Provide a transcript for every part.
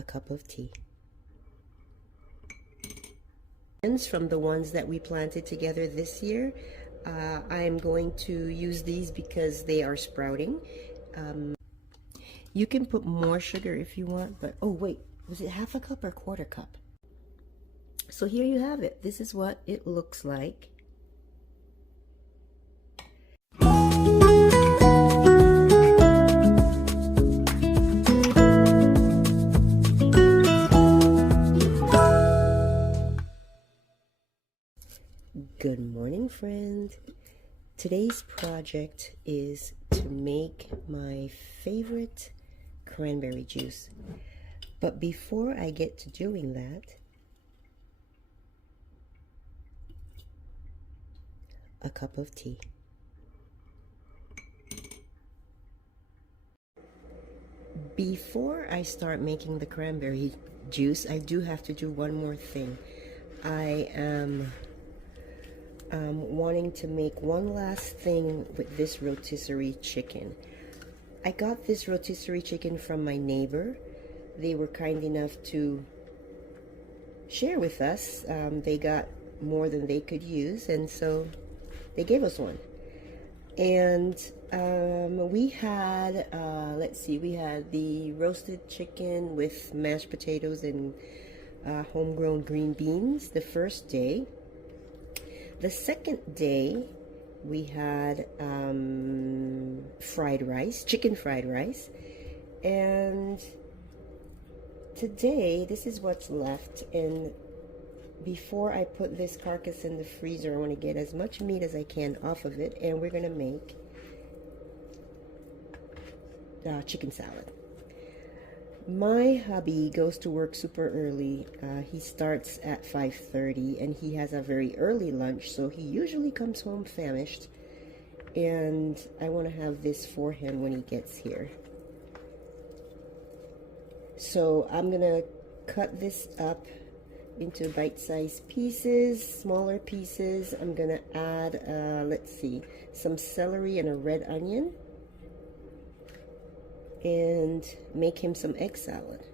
a cup of tea. From the ones that we planted together this year, I'm going to use these because they are sprouting. You can put more sugar if you want, but oh wait, was it half a cup or quarter cup? So here you have it. This is what it looks like. Good morning, friend. Today's project is to make my favorite cranberry juice. But before I get to doing that, a cup of tea. Before I start making the cranberry juice, I do have to do one more thing. I am wanting to make one last thing with this rotisserie chicken. I got this rotisserie chicken from my neighbor. They were kind enough to share with us. They got more than they could use, and so they gave us one. And we had, let's see, we had the roasted chicken with mashed potatoes and homegrown green beans the first day. The second day, we had fried rice, chicken fried rice. And today, this is what's left. And before I put this carcass in the freezer, I want to get as much meat as I can off of it. And we're going to make chicken salad. My hubby goes to work super early. He starts at 5:30 and he has a very early lunch, so he usually comes home famished, and I want to have this for him when he gets here. So I'm gonna cut this up into bite-sized pieces, smaller pieces. I'm gonna add let's see, some celery and a red onion, and make him some egg salad.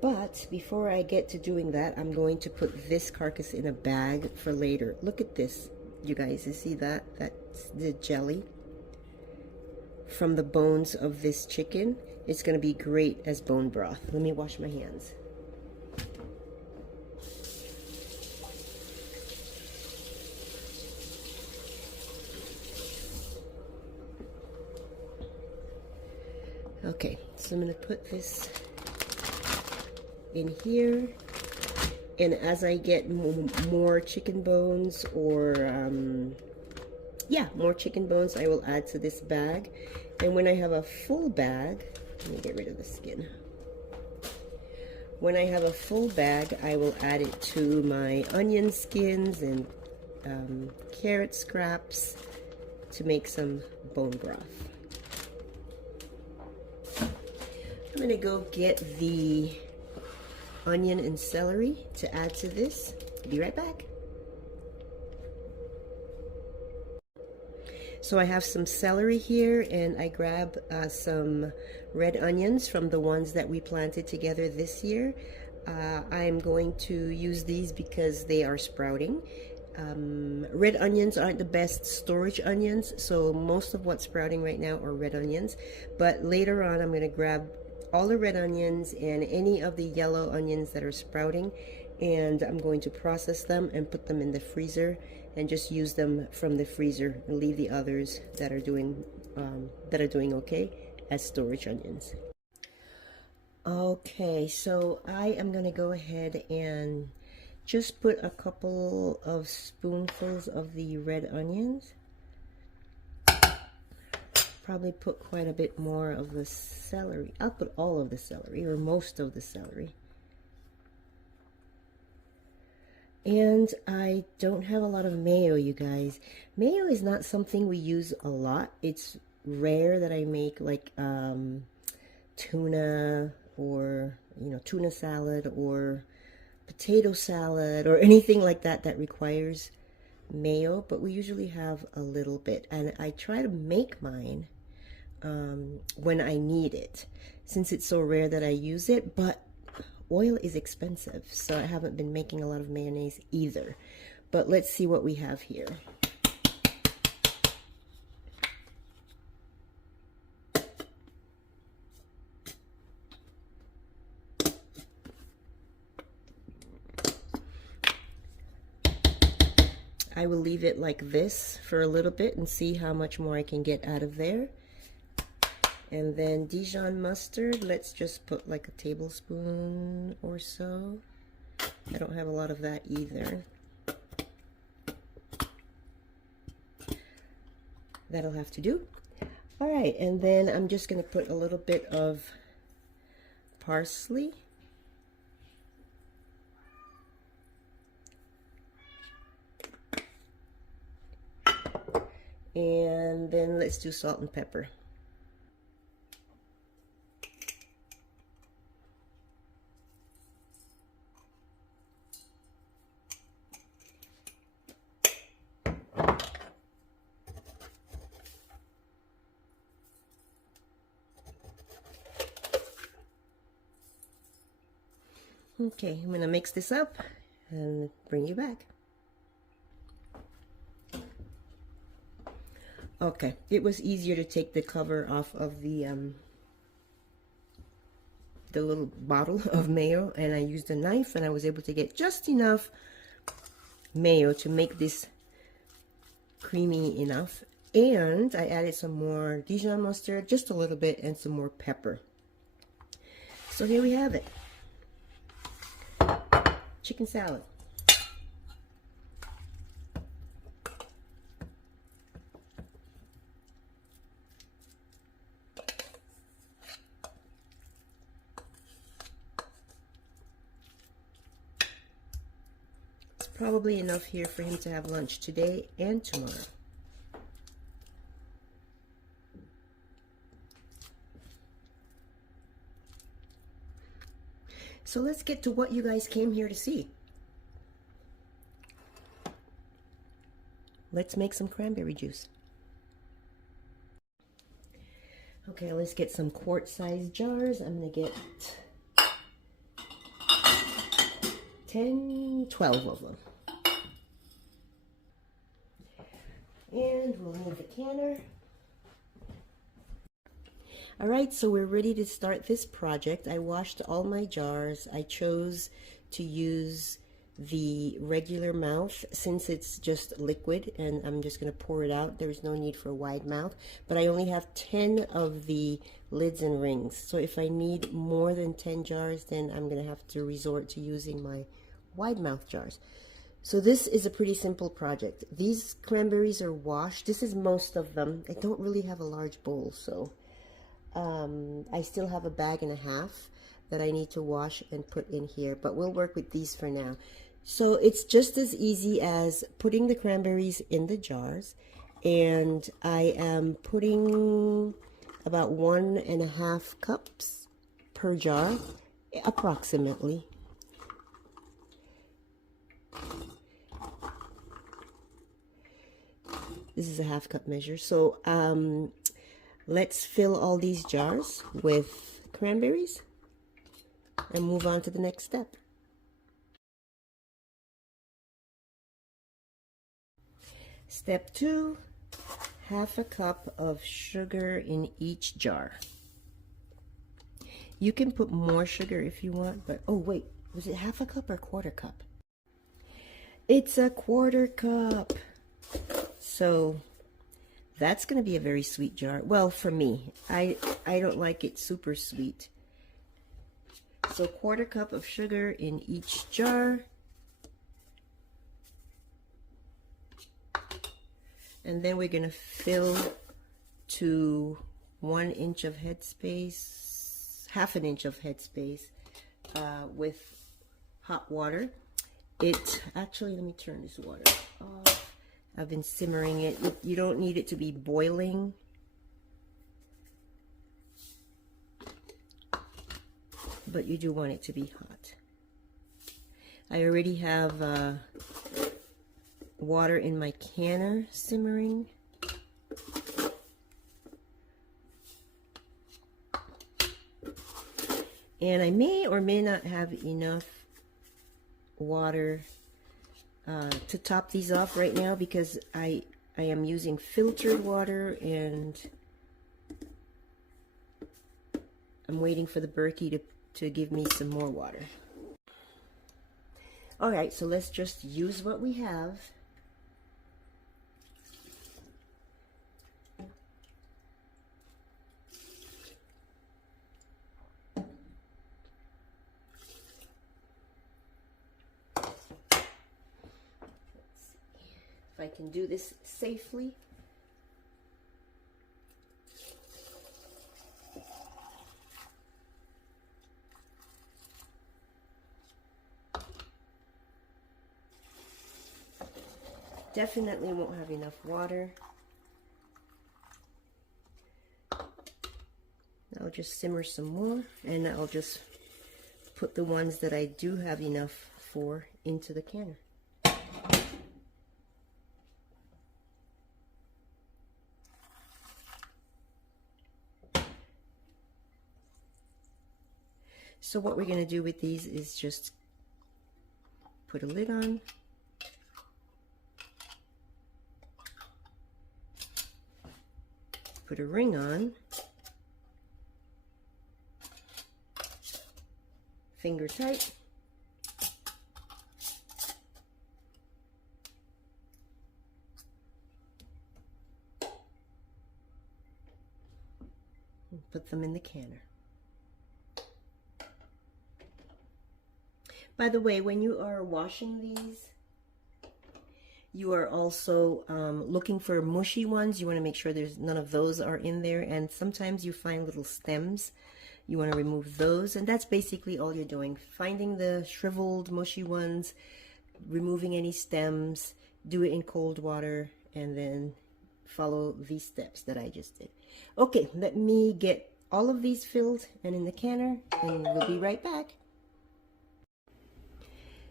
But before I get to doing that, I'm going to put this carcass in a bag for later. Look at this, you guys. You see that? That's the jelly from the bones of this chicken. It's going to be great as bone broth. Let me wash my hands. Okay, so I'm going to put this in here, and as I get more chicken bones, or more chicken bones, I will add to this bag. And when I have a full bag, let me get rid of the skin. When I have a full bag, I will add it to my onion skins and carrot scraps to make some bone broth. I'm going to go get the onion and celery to add to this. Be right back. So I have some celery here, and I grab some red onions from the ones that we planted together this year. I'm going to use these because they are sprouting. Red onions aren't the best storage onions, so most of what's sprouting right now are red onions. But later on, I'm going to grab all the red onions and any of the yellow onions that are sprouting, and I'm going to process them and put them in the freezer and just use them from the freezer and leave the others that are doing okay as storage onions. Okay, so I am going to go ahead and just put a couple of spoonfuls of the red onions. Probably put quite a bit more of the celery. I'll put all of the celery, or most of the celery. And I don't have a lot of mayo, you guys. Mayo is not something we use a lot. It's rare that I make like tuna, or tuna salad, or potato salad, or anything like that that requires mayo, but we usually have a little bit. And I try to make mine when I need it, since it's so rare that I use it. But oil is expensive, so I haven't been making a lot of mayonnaise either. But let's see what we have here. I will leave it like this for a little bit and see how much more I can get out of there. And then Dijon mustard, let's just put like a tablespoon or so. I don't have a lot of that either. That'll have to do. All right, and then I'm just gonna put a little bit of parsley. And then let's do salt and pepper. Okay, I'm gonna mix this up and bring you back. Okay, it was easier to take the cover off of the little bottle of mayo, and I used a knife and I was able to get just enough mayo to make this creamy enough. And I added some more Dijon mustard, just a little bit, and some more pepper. So here we have it. Chicken salad. It's probably enough here for him to have lunch today and tomorrow. So let's get to what you guys came here to see. Let's make some cranberry juice. Okay, let's get some quart-sized jars. I'm gonna get 10, 12 of them. And we'll need the canner. All right, so we're ready to start this project. I washed all my jars. I chose to use the regular mouth since it's just liquid, and I'm just going to pour it out. There's no need for a wide mouth, but I only have 10 of the lids and rings. So if I need more than 10 jars, then I'm going to have to resort to using my wide mouth jars. So this is a pretty simple project. These cranberries are washed. This is most of them. I don't really have a large bowl, so I still have a bag and a half that I need to wash and put in here, but we'll work with these for now. So it's just as easy as putting the cranberries in the jars, and I am putting about 1.5 cups per jar, approximately. This is a 1/2 cup measure. So let's fill all these jars with cranberries and move on to the next step. Step 2, 1/2 cup of sugar in each jar. You can put more sugar if you want, but oh wait, was it 1/2 cup or 1/4 cup? It's a 1/4 cup. So that's going to be a very sweet jar. Well, for me, I don't like it super sweet. So 1/4 cup of sugar in each jar. And then we're going to fill to 1 inch of headspace, 1/2 inch of headspace with hot water. Actually, let me turn this water off. I've been simmering it. You don't need it to be boiling. But you do want it to be hot. I already have water in my canner simmering. And I may or may not have enough water to top these off right now because I am using filtered water, and I'm waiting for the Berkey to give me some more water. All right, so let's just use what we have. If I can do this safely. Definitely won't have enough water. I'll just simmer some more, and I'll just put the ones that I do have enough for into the canner. So what we're going to do with these is just put a lid on. Put a ring on. Finger tight. And put them in the canner. By the way, when you are washing these, you are also looking for mushy ones. You want to make sure there's none of those are in there. And sometimes you find little stems. You want to remove those. And that's basically all you're doing. Finding the shriveled, mushy ones, removing any stems, do it in cold water, and then follow these steps that I just did. Okay, let me get all of these filled and in the canner, and we'll be right back.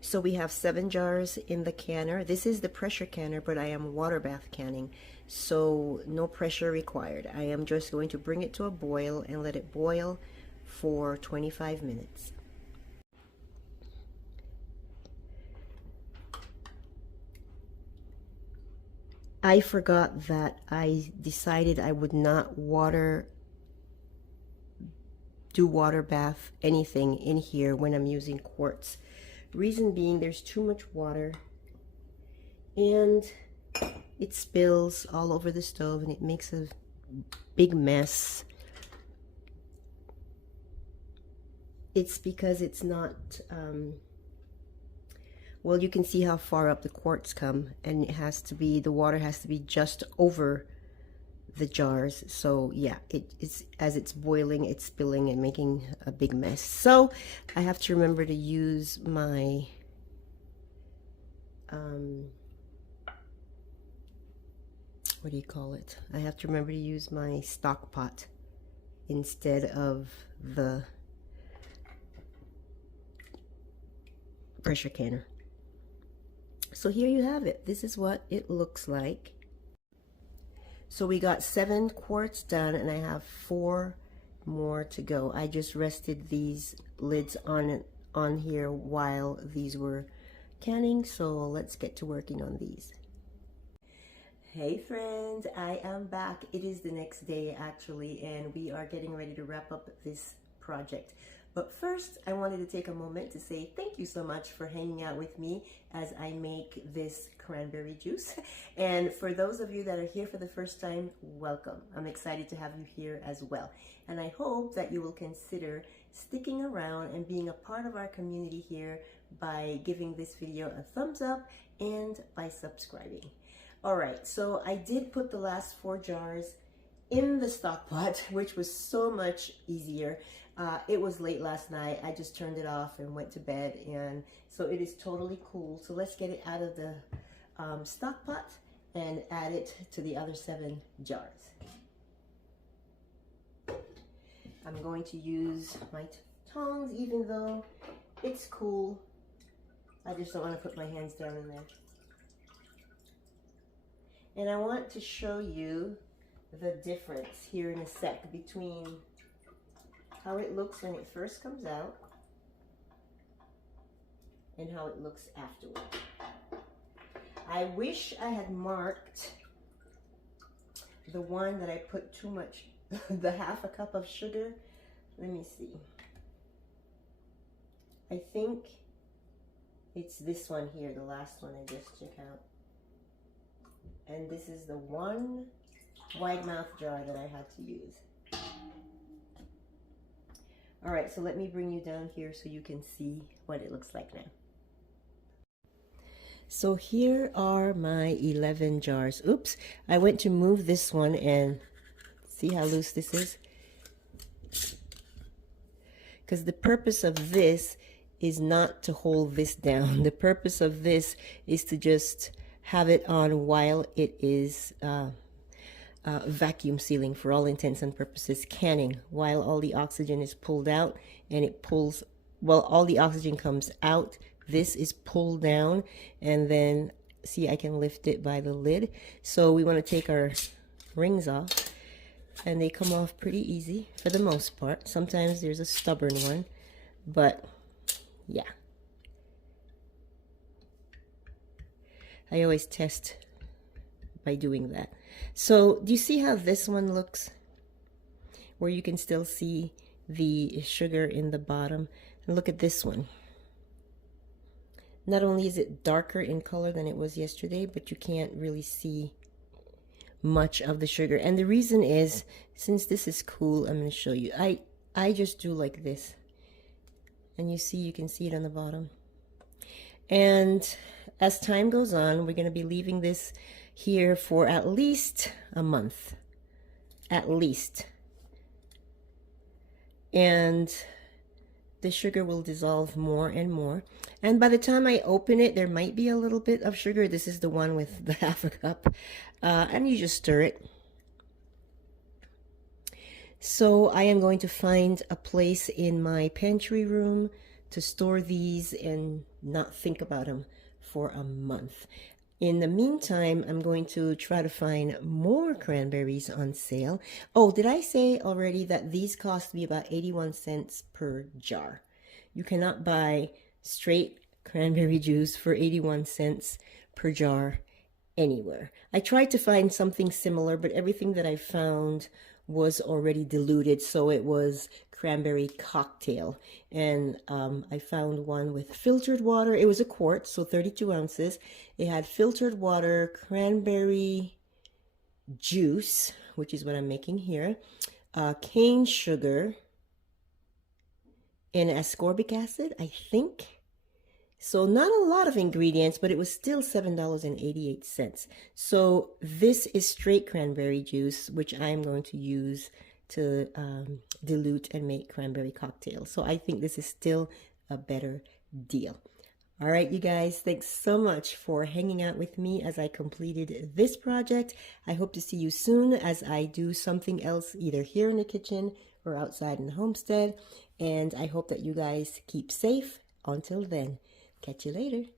So we have 7 jars in the canner. This is the pressure canner, but I am water bath canning, so no pressure required. I am just going to bring it to a boil and let it boil for 25 minutes. I forgot that I decided I would not do water bath anything in here when I'm using quartz. Reason being, there's too much water and it spills all over the stove and it makes a big mess. It's because it's not well, you can see how far up the quartz come, and it has to be, the water has to be just over the jars. So yeah, it's as it's boiling, it's spilling and making a big mess. So I have to remember to use my what do you call it? I have to remember to use my stock pot instead of the pressure canner. So here you have it. This is what it looks like. So we got 7 quarts done, and I have 4 more to go. I just rested these lids on here while these were canning, so let's get to working on these. Hey friends, I am back. It is the next day actually, and we are getting ready to wrap up this project. But first, I wanted to take a moment to say thank you so much for hanging out with me as I make this cranberry juice. And for those of you that are here for the first time, welcome. I'm excited to have you here as well. And I hope that you will consider sticking around and being a part of our community here by giving this video a thumbs up and by subscribing. All right, so I did put the last 4 jars in the stock pot, which was so much easier. It was late last night. I just turned it off and went to bed, and so it is totally cool. So let's get it out of the stock pot and add it to the other 7 jars. I'm going to use my tongs, even though it's cool. I just don't want to put my hands down in there. And I want to show you the difference here in a sec between how it looks when it first comes out and how it looks afterward. I wish I had marked the one that I put too much, the half a cup of sugar. Let me see. I think it's this one here, the last one I just took out. And this is the one wide mouth jar that I had to use. All right, so let me bring you down here so you can see what it looks like now. So here are my 11 jars. Oops, I went to move this one and see how loose this is? Because the purpose of this is not to hold this down. The purpose of this is to just have it on while it is vacuum sealing, for all intents and purposes, canning, while all the oxygen is pulled out, and it pulls, well, all the oxygen comes out, this is pulled down, and then see, I can lift it by the lid. So we want to take our rings off, and they come off pretty easy for the most part. Sometimes there's a stubborn one, but yeah, I always test by doing that. So do you see how this one looks, where you can still see the sugar in the bottom? And look at this one. Not only is it darker in color than it was yesterday, but you can't really see much of the sugar. And the reason is, since this is cool, I'm going to show you. I just do like this, and you see, you can see it on the bottom. And as time goes on, we're going to be leaving this here for at least a month, at least. And the sugar will dissolve more and more. And by the time I open it, there might be a little bit of sugar. This is the one with the half a cup. And you just stir it. So I am going to find a place in my pantry room to store these and not think about them for a month. In the meantime, I'm going to try to find more cranberries on sale. Oh, did I say already that these cost me about 81 cents per jar? You cannot buy straight cranberry juice for 81 cents per jar anywhere. I tried to find something similar, but everything that I found was already diluted, so it was cranberry cocktail. And I found one with filtered water. It was a quart, so 32 ounces. It had filtered water, cranberry juice, which is what I'm making here, cane sugar, and ascorbic acid, I think. So not a lot of ingredients, but it was still $7.88. So this is straight cranberry juice, which I'm going to use to dilute and make cranberry cocktails. So I think this is still a better deal. All right, you guys, thanks so much for hanging out with me as I completed this project. I hope to see you soon as I do something else, either here in the kitchen or outside in the homestead. And I hope that you guys keep safe. Until then, catch you later.